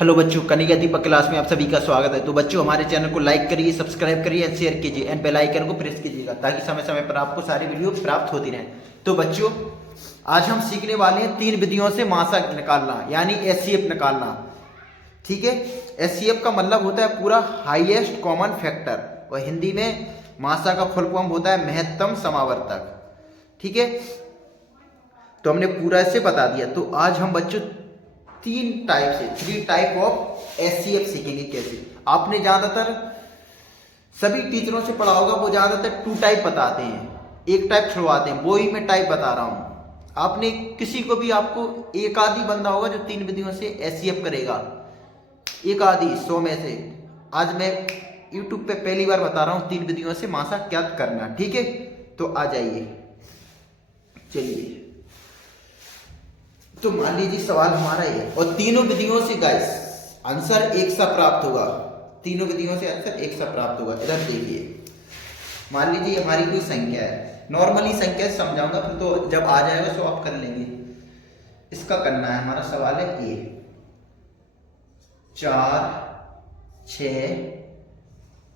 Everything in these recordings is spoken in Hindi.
हेलो बच्चों, कनिका दीपक क्लास में आप सभी का स्वागत है। तो बच्चों, हमारे चैनल को लाइक करिए, सब्सक्राइब करिए एंड शेयर कीजिए एंड बेल आइकन को प्रेस कीजिएगा ताकि समय समय पर आपको सारी वीडियो प्राप्त होती रहे। तो बच्चों, आज हम सीखने वाले हैं 3 विधियों से मासा निकालना यानी एचसीएफ निकालना। ठीक है, एचसीएफ का मतलब होता है पूरा हाईएस्ट कॉमन फैक्टर और हिंदी में मासा का फुल फॉर्म होता है महत्तम समावर्तक। ठीक है, तो हमने पूरा ऐसे बता दिया। तो आज हम बच्चों 3 टाइप ऑफ एचसीएफ सीखेंगे। कैसे? आपने ज्यादातर सभी टीचरों से पढ़ा होगा, वो ज्यादातर 2 टाइप बताते हैं, एक टाइप छुड़वाते हैं, वो ही मैं टाइप बता रहा हूं। आपने किसी को भी, आपको एक आदि बंदा होगा जो 3 विधियों से एचसीएफ करेगा, एक आदि 100 में से। आज मैं यूट्यूब पे पहली बार बता रहा हूं 3 विधियों से मासा क्या करना। ठीक है, तो आ जाइए, चलिए। तो मान लीजिए सवाल हमारा ये है और तीनों विधियों से गाइस आंसर एक सा प्राप्त होगा। तीनों विधियों से आंसर एक सा प्राप्त होगा। इधर देखिए, मान लीजिए हमारी कोई संख्या है, नॉर्मली संख्या समझाऊंगा फिर तो जब आ जाएगा तो आप कर लेंगे। इसका करना है, हमारा सवाल है ए 4 6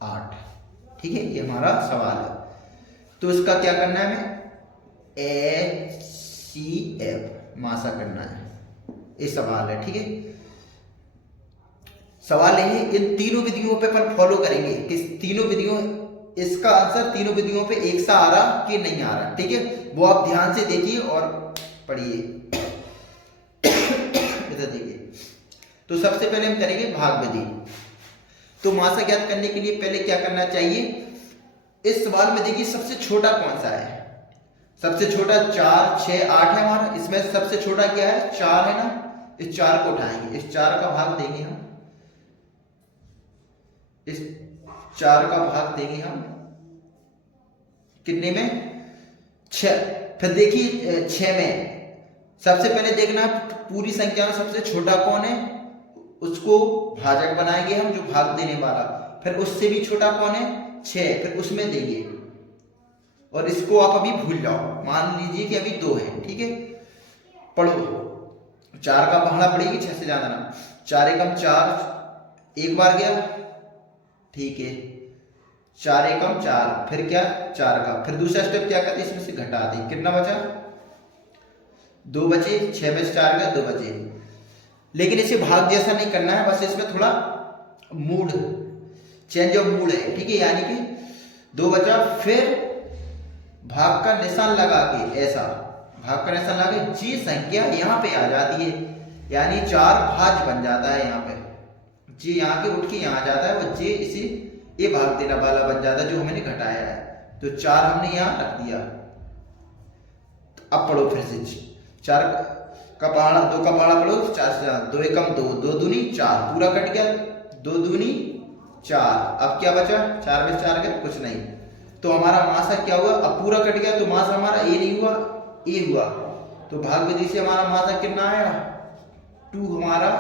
8। ठीक है, ये हमारा सवाल है। तो इसका क्या करना है, हमें एचसीएफ मासा करना है, ये सवाल है। ठीक है, सवाल यही है, इन तीनों विधियों पे अपन फॉलो करेंगे कि तीनों विधियों, इसका आंसर तीनों विधियों पे एक सा आ रहा कि नहीं आ रहा। ठीक है, वो आप ध्यान से देखिए और पढ़िए। इधर देखिए, तो सबसे पहले हम करेंगे भाग विधि। तो मासा ज्ञात करने के लिए पहले क्या करना चाहिए, इस सवाल में देखिए सबसे छोटा कौन सा है। सबसे छोटा 4 6 8 है हमारा, इसमें सबसे छोटा क्या है, 4 है ना। इस 4 को उठाएंगे, इस 4 का भाग देंगे हम, इस 4 का भाग देंगे हम कितने में, 6। फिर देखिए 6 में सबसे पहले देखना पूरी संख्या में सबसे छोटा कौन है, उसको भाजक बनाएंगे हम, जो भाग देने वाला। फिर उससे भी छोटा कौन है, 6, फिर उसमें देंगे। और इसको आप अभी भूल जाओ, मान लीजिए कि अभी 2 है। ठीक है, पढ़ो, 4 का पहाड़ा पड़ेगी, 6 से ज्यादा ना। 4 एकम 4, एक बार गया। ठीक है, 4 एकम 4, फिर क्या 4 का, फिर दूसरा स्टेप क्या करते, इसमें से घटा दें, कितना बचा 2 बचे। 6 में से 4 गया, 2 बचे। लेकिन इसे भाग जैसा नहीं करना है, बस इसमें थोड़ा मूड चेंज ऑफ मूड है। ठीक है, यानी कि 2 बचा, फिर भाग का निशान लगा के, ऐसा भाग का निशान लगा के जी संख्या यहाँ पे आ जाती है, यानी 4 भाज्य बन जाता है। यहाँ पे जी यहाँ के उठ के यहाँ आ जाता है, वो जे इसे ये भाग देने वाला बन जाता है जो हमने घटाया है। तो 4 हमने यहाँ रख दिया। तो अब पढ़ो फिर से, 4 का पहाड़ा, 2 का पहाड़ा पढ़ो, 4 से 2 एकम 2, 2 दूनी 4, पूरा कट गया, 2 दूनी 4। अब क्या बचा, 4 में 4 गया, कुछ नहीं। तो हमारा मासा क्या हुआ, अब पूरा कट गया, तो मासा हमारा ए नहीं हुआ, ए हुआ। तो भाग विधि से हमारा मासा कितना आया, 2 हमारा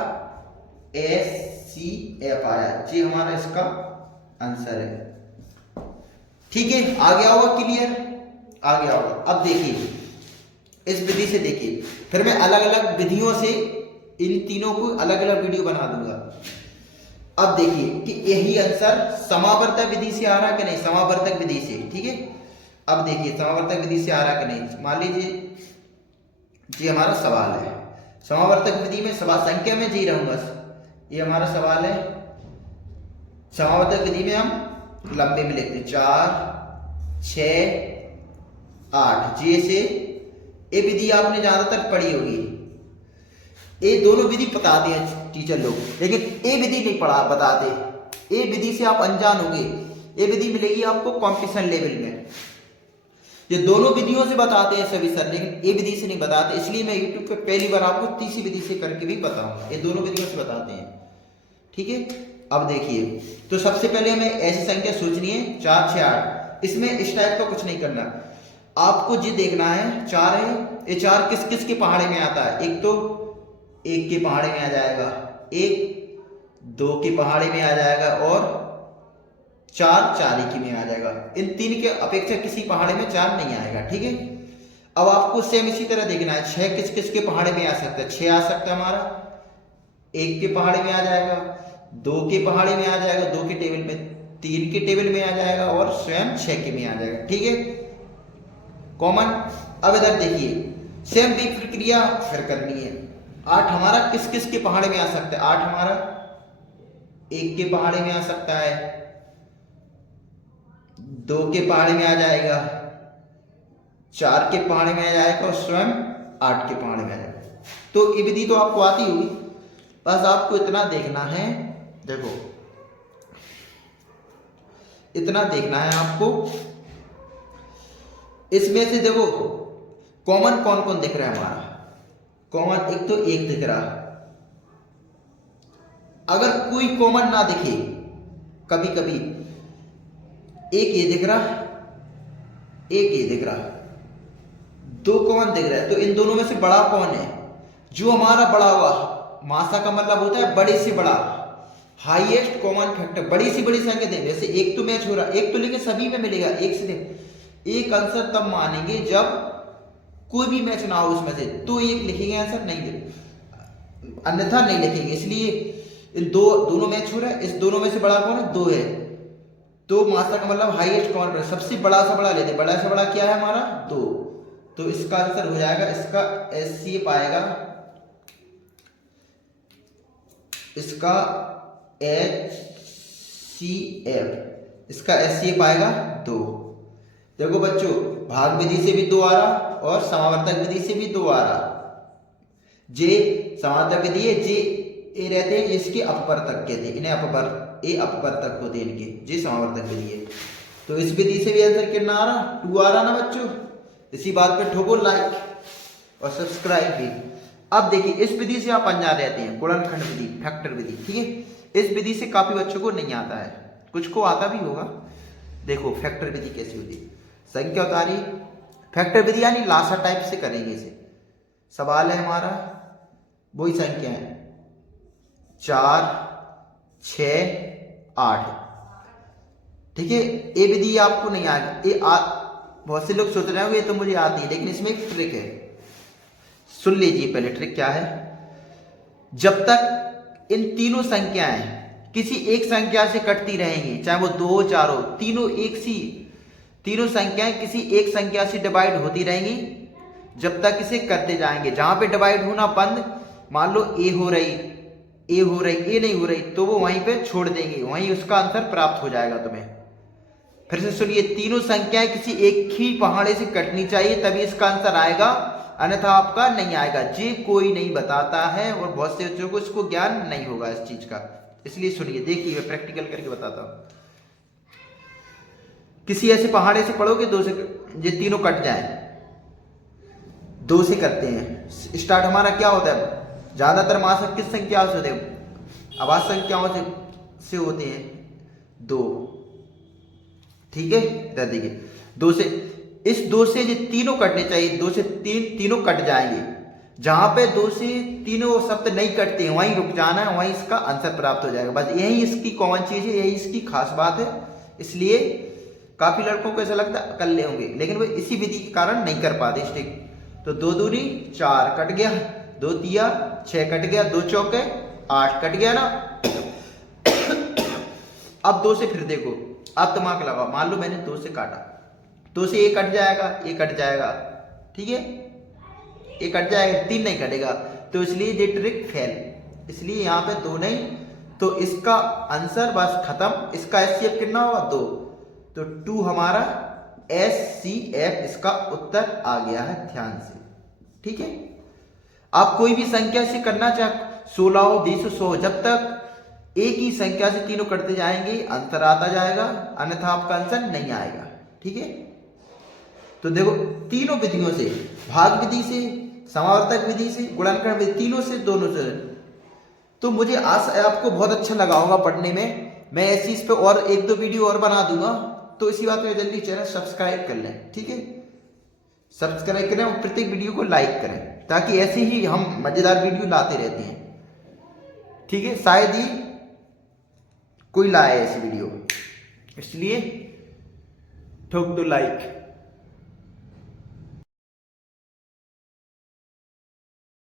एचसीएफ आया। ये हमारा इसका आंसर है। ठीक है, आ गया होगा क्लियर, आ गया होगा। अब देखिए इस विधि से, देखिए फिर मैं अलग अलग विधियों से इन तीनों को अलग अलग वीडियो बना दूंगा। अब देखिए कि यही आंसर समावर्तक विधि से आ रहा कि नहीं, समावर्तक विधि से। ठीक है, अब देखिए समावर्तक विधि से आ रहा कि नहीं। मान लीजिए ये हमारा सवाल है, समावर्तक विधि में सवाल संख्या में जी रहूंगा, ये हमारा सवाल है। समावर्तक विधि में हम लंबे में लिखते 4 6 8, जे से ये विधि आपने ज्यादातर पढ़ी होगी। ये दोनों विधि बताते हैं टीचर लोग, लेकिन ये विधि नहीं पढ़ा बताते। ये विधि से आप अनजान होंगे, ये विधि मिलेगी आपको कंपटीशन लेवल में। ये दोनों विधियों से बताते हैं सभी सर, लेकिन ये विधि से नहीं बताते। इसलिए मैं यूट्यूब पे पहली बार आपको तीसरी विधि से करके भी बताऊंगा। ये दोनों विधियों से बताते हैं। ठीक है, अब देखिए, तो सबसे पहले हमें ऐसी संख्या सोचनी है 4 6 8। इसमें इस टाइप का कुछ नहीं करना, आपको जी देखना है 4 है, ये 4 किस किस के पहाड़े में आता है। एक तो 1 के पहाड़े में आ जाएगा, 1 2 के पहाड़े में आ जाएगा, और 4 4 ही में आ जाएगा। इन 3 के अपेक्षा किसी पहाड़े में 4 नहीं आएगा। ठीक है, अब आपको सेम इसी तरह देखना है, 6 किस किस के पहाड़े में आ सकता है, 6 आ सकता है हमारा, 1 के पहाड़े में आ जाएगा, 2 के पहाड़े में आ जाएगा, 2 के टेबल में, 3 के टेबल में आ जाएगा और स्वयं 6 के में आ जाएगा। ठीक है, कॉमन। अब इधर देखिए, सेम भी प्रक्रिया फिर करनी है। 8 हमारा किस किस के पहाड़े में आ सकता है? 8 हमारा 1 के पहाड़े में आ सकता है, 2 के पहाड़े में आ जाएगा, 4 के पहाड़े में आ जाएगा और स्वयं 8 के पहाड़े में आ जाएगा। तो ये विधि तो आपको आती होगी, बस आपको इतना देखना है, देखो इतना देखना है आपको। इसमें से देखो कॉमन कौन कौन दिख रहा है हमारा? कॉमन एक तो 1 दिख रहा। अगर कोई कॉमन ना दिखे, कभी कभी 1 ये दिख रहा, 1 ये दिख रहा, 2 कॉमन दिख रहा है, तो इन दोनों में से बड़ा कौन है? जो हमारा बड़ा हुआ, मासा का मतलब होता है बड़े से बड़ा, हाईएस्ट कॉमन फैक्टर, बड़ी से बड़ी संख्या दे। जैसे 1 तो मैच हो रहा, 1 तो लेकिन सभी में मिलेगा, 1 से एक आंसर तब मानेंगे जब कोई भी मैच ना हो उसमें से, तो 1 लिखेंगे आंसर, नहीं दे अन्यथा नहीं लिखेंगे। इसलिए इन दोनों मैच हो रहा है, इस दोनों में से बड़ा कौन है? 2 है, तो मासा का मतलब हाईएस्ट कॉमन फैक्टर, सबसे बड़ा से बड़ा लेते, बड़ा से बड़ा क्या है हमारा? 2। तो इसका आंसर हो जाएगा, इसका HCF आएगा, इसका HCF, इसका HCF आएगा 2। देखो बच्चों, भाग विधि से भी 2 आ रहा और समावर्तक विधि से भी 2 आ रहा। जे समावर्तक विधि है, जे ए रहते हैं, इसके अपवर्तक कहते हैं, इन्हें अपवर्तक होते हैं इनके, जे समावर्तक विधि है। तो इस विधि से भी आंसर कितना आ रहा? 2 आ रहा ना बच्चों। इसी बात पे ठोको लाइक और सब्सक्राइब भी। अब देखिए, इस विधि से आप अनजान रहते हैं, गुणनखंड विधि, फैक्टर विधि। ठीक है, इस विधि से काफी बच्चों को नहीं आता है, कुछ को आता भी होगा। देखो फैक्टर विधि कैसी होती है, संख्या उतारी, फैक्टर विधि यानी लासा टाइप से करेंगे इसे। सवाल है हमारा, वही संख्या है 4, 6, 8। ठीक है, ये विधि आपको नहीं आएगी, बहुत से लोग सोच रहे होंगे ये तो मुझे आती है, लेकिन इसमें एक ट्रिक है, सुन लीजिए पहले। ट्रिक क्या है? जब तक इन तीनों संख्याएं किसी एक संख्या से कटती रहेंगी, चाहे वो 2 4 हो, तीनों संख्याएं किसी एक संख्या से डिवाइड होती रहेंगी, जब तक इसे करते जाएंगे। जहां पे डिवाइड होना बंद, मान लो ए हो रही, ए नहीं हो रही, तो वो वहीं पे छोड़ देंगे, वहीं उसका आंसर प्राप्त हो जाएगा तुम्हें। फिर से सुनिए, तीनों संख्याएं किसी एक ही पहाड़े से कटनी चाहिए, तभी इसका आंसर आएगा, अन्यथा आपका नहीं आएगा। जी कोई नहीं बताता है और बहुत से बच्चों को इसको ज्ञान नहीं होगा इस चीज का, इसलिए सुनिए, देखिए मैं प्रैक्टिकल करके बताता हूं। किसी ऐसे पहाड़े से पढ़ोगे 2 से, ये तीनों कट जाए, 2 से करते हैं। स्टार्ट हमारा क्या होता है? ज्यादातर मासक किस संख्या से होते हैं? आवाज संख्याओं से होते हैं, 2। ठीक है, इधर देखिए, 2 से, इस 2 से ये तीनों कटने चाहिए, 2 से 3 तीनों कट जाएंगे। जहां पे 2 से तीनों शब्द नहीं कटते हैं वहीं रुक जाना है, वहीं इसका आंसर प्राप्त हो जाएगा। बस यही इसकी कॉमन चीज है, यही इसकी खास बात है। इसलिए काफी लड़कों को ऐसा लगता है कर ले होंगे, लेकिन वो इसी विधि के कारण नहीं कर पाते स्टिक। तो 2 दूनी 4 कट गया, 2 तिया 6 कट गया, 2 चौके 8 कट गया ना। अब 2 से फिर देखो, अब दिमाग लगाओ, मान लो मैंने 2 से काटा, 2 से 1 कट जाएगा, 1 कट जाएगा, ठीक है, 1 कट जाएगा, 3 नहीं कटेगा, तो इसलिए ये ट्रिक फेल। इसलिए यहाँ पे 2 नहीं, तो इसका आंसर बस खत्म। इसका HCF कितना होगा? 2। तो 2 हमारा HCF इसका उत्तर आ गया है, ध्यान से। ठीक है, आप कोई भी संख्या से करना चाहे, 16 हो, 20 हो, 100, जब तक एक ही संख्या से तीनों करते जाएंगे अंतर आता जाएगा, अन्यथा आपका आंसर नहीं आएगा। ठीक है, तो देखो तीनों विधियों से, भाग विधि से, समावर्तक विधि से, गुणनखंड विधि, तीनों से, दोनों से, तो मुझे आशा है आपको बहुत अच्छा लगा होगा पढ़ने में। मैं ऐसी इस पे और 1-2 वीडियो और बना दूंगा, तो इसी बात में जल्दी चैनल सब्सक्राइब कर लें। ठीक है, सब्सक्राइब करें और प्रत्येक वीडियो को लाइक करें, ताकि ऐसे ही हम मजेदार वीडियो लाते रहते हैं। ठीक है, शायद ही कोई लाए ऐसी वीडियो, इसलिए ठोक दो लाइक।